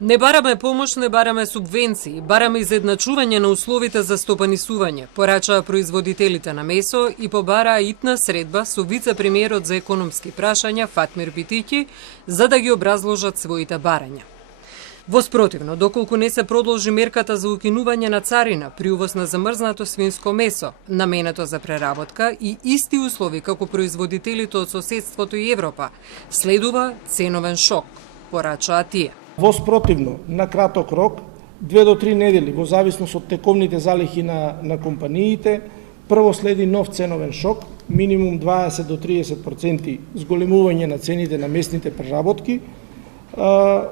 Не бараме помош, не бараме субвенции, бараме изедначување на условите за стопанисување, порачаа производителите на месо и побараа итна средба со вице-премиерот за економски прашања Фатмир Битики за да ги образложат своите барања. Во спротивно, доколку не се продолжи мерката за укинување на царина при увоз на замрзнато свинско месо, наменето за преработка и исти услови како производителите од соседството и Европа, следува ценовен шок, порачаа тие. Во спротивно, на краток рок, 2 до 3 недели, во зависност од тековните залихи на компаниите, прво следи нов ценовен шок, минимум 20 до 30% зголемување на цените на местните преработки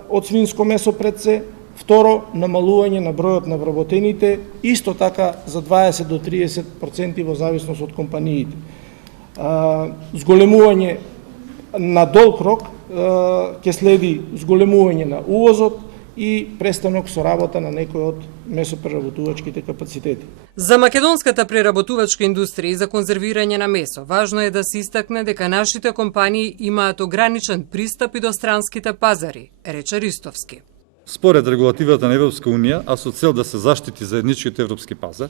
од свинско месо пред се, второ, намалување на бројот на вработените, исто така за 20 до 30% во зависност од компаниите. Зголемување на долг рок ќе следи зголемување на увозот и престанок со работа на некои од месопреработувачките капацитети. За македонската преработувачка индустрија и за конзервирање на месо, важно е да се истакне дека нашите компании имаат ограничен пристап и до странските пазари, рече Ристовски. Според регулативата на Европска унија, а со цел да се заштити заедничкиот европски пазар,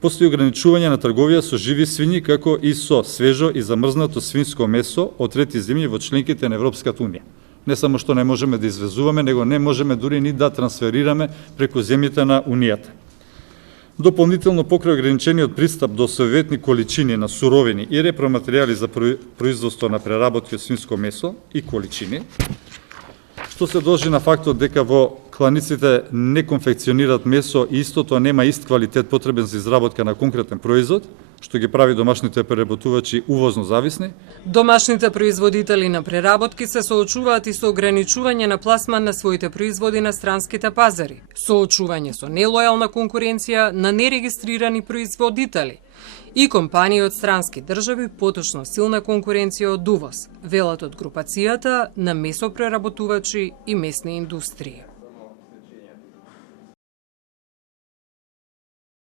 постои ограничување на трговија со живи свињи, како и со свежо и замрзнато свинско месо од трети земји во членките на Европската унија. Не само што не можеме да извезуваме, него не можеме дури ни да трансферираме преку земјите на Унијата. Дополнително, покрај ограничениот пристап до советни количини на суровини и репроматеријали за производство на преработки од свинско месо и количини, што се должи на фактот дека во кланиците не конфекционираат месо и истото нема ист квалитет потребен за изработка на конкретен производ, што ги прави домашните преработувачи увозно зависни. Домашните производители на преработки се соочуваат и со ограничување на пласман на своите производи на странските пазари, соочување со нелојална конкуренција на нерегистрирани производители и компании од странски држави, поточно силна конкуренција од увоз, велат од групацијата на месопреработувачи и месни индустрии.